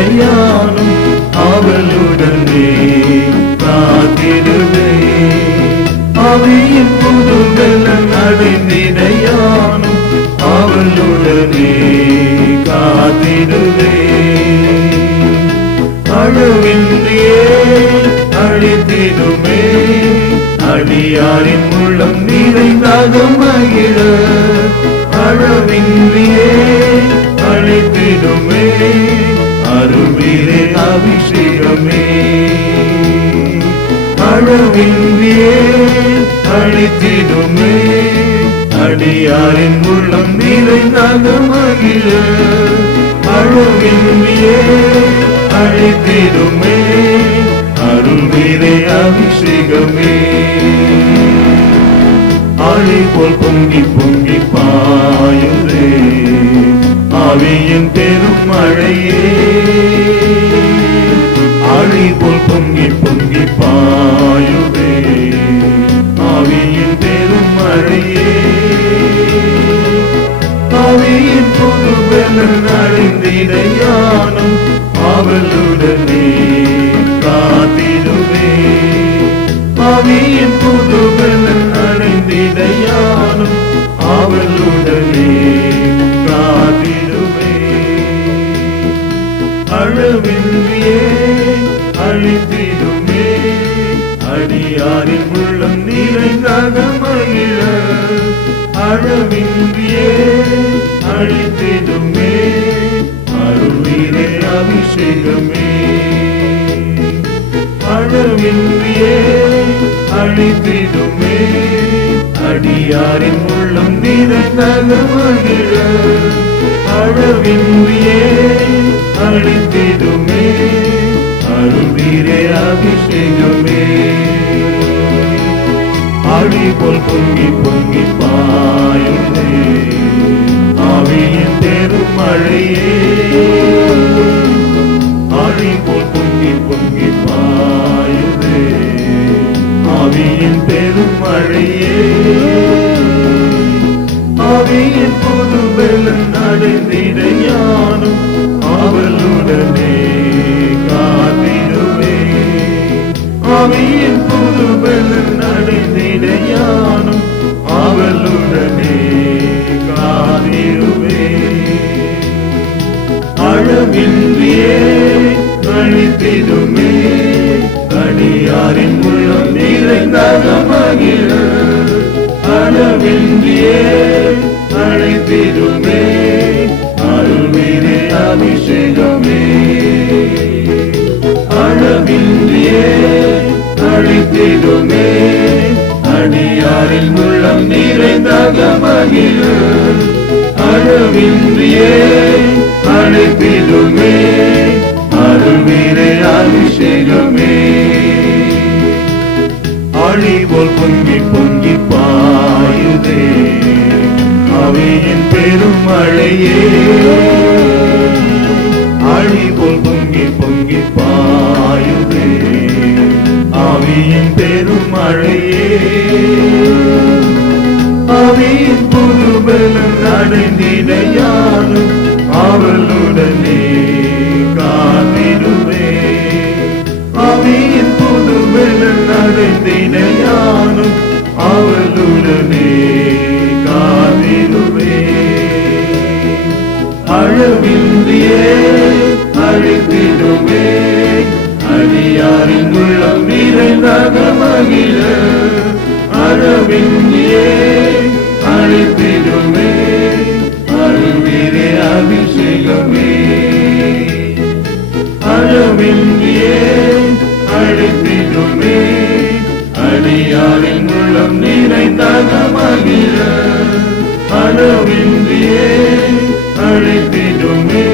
அடைந்திடையானும் அவளுடனே காத்திடுவே. அவையின் புது வெள்ளம் அடைந்திடையானும் அவளுடனே காத்திடுவே. அழுவின்றியே அழித்திடுமே அடியாரின் உள்ளம் நிறைந்தாக மகிழ. அழவின்றியே அழித்திடுமே அருவிலே அபிஷேகமே. அழவின்றியே அழித்திடுமே அடியாரின் உள்ளம் நிறைந்தாக மகிழ. அழவின்றியே அழித்திடுமே அருள்வீரே அபிஷேகமே. ஆழி போல் பொங்கி பொங்கி பாயுதே ஆவியின் பெரும் மழையே. ஆழி போல் பொங்கி பொங்கி பாயுதே ஆவியின் பெரும் மழையே. ஆவியின் புது வெள்ளம் அடைந்திடையானும் அவளுடனே காத்திடுவே. ஆவியின் புது வெள்ளம் அடைந்திடையானும் அவளுடனே காத்திடுவே. அழவின்றியே அழித்திடுமே அடியாரின் உள்ளம் நிறைந்தாக மகிழ. அழவின்றியே அழித்திடுமே அருள்வீரே அபிஷேகமே. அழவின்றியே அழித்திடுமே அடியாரின் உள்ளம் நிறைந்தாக மகிழ. அழவின்றியே அழித்திடுமே அருள்வீரே அபிஷேகமே. ஆழி போல் பொங்கி பொங்கி பாயுதே ஆவியின் பெரும் மழையே. ஆழி போல் பொங்கி பொங்கி பாயுதே ஆவியின் பெரும் மழையே. ஆவியின் புது வெள்ளம் அடைந்திடையானும் அவளுடனே காத்திடுவே. ஆவியின் புது வெள்ளம் அடைந்திடையானும் அவளுடனே காத்திடுவே. அழவின்றியே அழித்திடுமே அடியாரின் உள்ளம் நிறைந்தாக மகிழ. அழவின்றியே அழித்திடுமே அருள்வீரே அபிஷேகமே. அழவின்றியே அழித்திடுமே அடியாரின் உள்ளம் நிறைந்தாக மகிழ. அழவின்றியே அழித்திடுமே அருள்வீரே அபிஷேகமே. ஆழி போல் பொங்கி பொங்கி பாயுதே ஆவியின் பெரும் மழையே. ஆழி போல் பொங்கி பொங்கி பாயுதே ஆவியின் பெரும் மழையே. ஆவியின் புது வெள்ளம் அடைந்திடையானும் அவளுடனே காத்திடுவே. ஆவியின் புது வெள்ளம் அடைந்திடையானும் அவளுடனே காத்திடுவே. அழவின்றியே அழித்திடுமே அடியாரின் உள்ளம் நிறைந்தாக மகிழ. அழவின்றியே அழித்திடுமே அருள்வீரே அபிஷேகமே. அழவின்றியே அழித்திடுமே அடியாரின் உள்ளம் நிறைந்தாக மகிழ. அழவின்றியே அழித்திடுமே